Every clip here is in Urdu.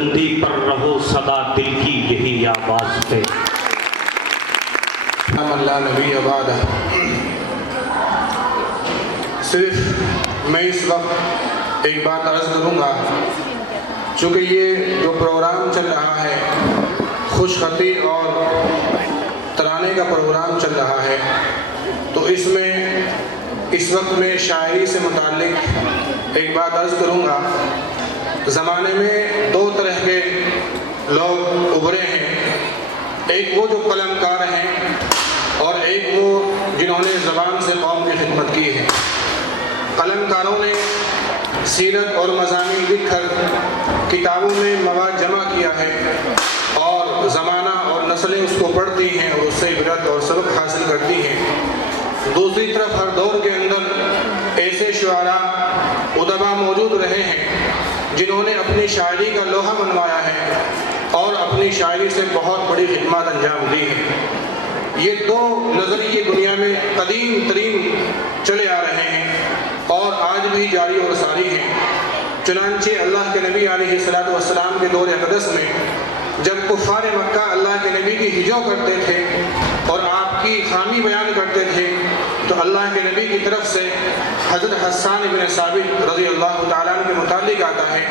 بلندی پر رہو سدا دل کی یہی آواز پہ۔ اللہ نبی بعد، صرف میں اس وقت ایک بات عرض کروں گا، چونکہ یہ جو پروگرام چل رہا ہے خوش خطی اور ترانے کا پروگرام چل رہا ہے، تو اس میں اس وقت میں شاعری سے متعلق ایک بات عرض کروں گا۔ زمانے میں دو طرح کے لوگ ابھرے ہیں، ایک وہ جو قلم کار ہیں اور ایک وہ جنہوں نے زبان سے قوم کی خدمت کی ہے۔ قلم کاروں نے سیرت اور مضامین لکھ کر کتابوں میں مواد جمع کیا ہے اور زمانہ اور نسلیں اس کو پڑھتی ہیں اور اس سے عبرت اور سبق حاصل کرتی ہیں۔ دوسری طرف ہر دور کے اندر ایسے شعراء ادبا موجود رہے ہیں جنہوں نے اپنی شاعری کا لوہا منوایا ہے اور اپنی شاعری سے بہت بڑی خدمات انجام دی ہیں۔ یہ دو نظریے دنیا میں قدیم ترین چلے آ رہے ہیں اور آج بھی جاری اور ساری ہیں۔ چنانچہ اللہ کے نبی علیہ السلام کے دور اقدس میں جب کفار مکہ اللہ کے نبی کی ہجو کرتے تھے اور آپ کی خامی بیان کرتے تھے، تو اللہ کے نبی کی طرف سے حضرت حسان بن ثابت رضی اللہ تعالیٰ عنہ کے متعلق آتا ہے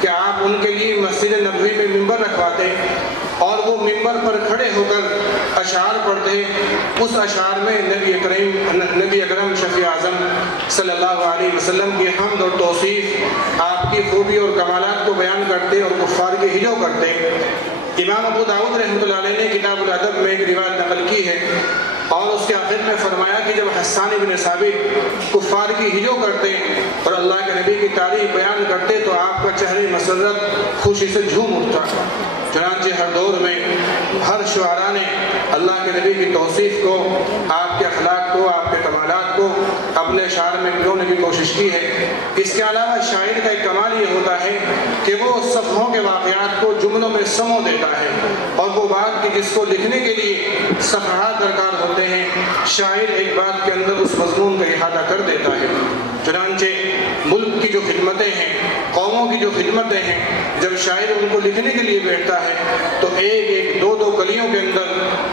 کہ آپ ان کے لیے مسجد نبوی میں ممبر رکھواتے اور وہ ممبر پر کھڑے ہو کر اشعار پڑھتے۔ اس اشعار میں نبی اکرم شفیع اعظم صلی اللہ علیہ وسلم کی حمد اور توصیف، آپ کی خوبی اور کمالات کو بیان کرتے اور کفار کی ہجو کرتے۔ امام ابو داؤد رحمۃ اللہ علیہ نے کتاب الادب میں ایک روایت نقل کی ہے اور اس کے آخر میں فرمایا کہ جب حسان بن ثابت کفار کی ہجو کرتے اور اللہ کے نبی کی تعریف بیان کرتے تو آپ کا چہرے مسرت خوشی سے جھوم اٹھتا۔ چنانچہ ہر دور میں ہر شعراء نے اللہ کے نبی کی توصیف کو، آپ کے اخلاق کو، آپ کے کمالات کو اپنے اشعار میں پرونے کی کوشش کی ہے۔ اس کے علاوہ شاعر کا ایک کمال یہ ہوتا ہے کہ وہ صفحوں کے واقعات کو جملوں میں سمو دیتا ہے، اور وہ بات کہ جس کو لکھنے کے لیے صفحات درکار ہوتے ہیں، شاعر ایک بات کے اندر اس مضمون کا احاطہ کر دیتا ہے۔ چنانچہ ملک کی جو خدمتیں ہیں، قوموں کی جو خدمتیں ہیں، جب شاعر ان کو لکھنے کے لیے بیٹھتا ہے تو ایک ایک دو دو کلیوں کے اندر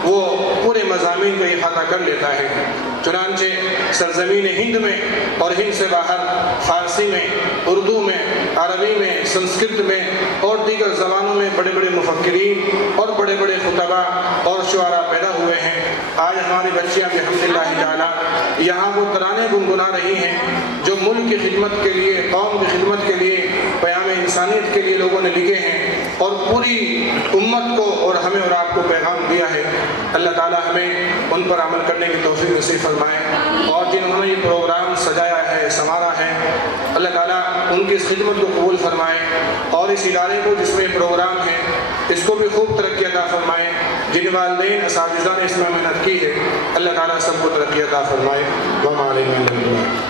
وہ پورے مضامین کا احاطہ کر لیتا ہے۔ چنانچہ سرزمین ہند میں اور ہند سے باہر فارسی میں، اردو میں، عربی میں، سنسکرت میں اور دیگر زبانوں میں بڑے بڑے مفکرین اور بڑے بڑے خطباء اور شعراء پیدا ہوئے ہیں۔ آج ہماری بچیاں بحمداللہ تعالی یہاں وہ ترانے گنگنا رہی ہیں جو ملک کی خدمت کے لیے، قوم کی خدمت کے لیے، پیام انسانیت کے لیے لوگوں نے لکھے ہیں اور پوری امت کو اور ہمیں اور آپ کو پیغام دیا ہے۔ اللہ تعالی ہمیں ان پر عمل کرنے کی توفیق نصیب فرمائے، اور جنہوں نے یہ پروگرام سجایا ہے، سنوارا ہے، اللہ تعالیٰ ان کی اس خدمت کو قبول فرمائے، اور اس ادارے کو جس میں پروگرام ہے اس کو بھی خوب ترقی عطا فرمائے۔ جن والدین اساتذہ نے اس میں محنت کی ہے، اللہ تعالیٰ سب کو ترقی عطا فرمائے۔ وما علینا الا البلاغ۔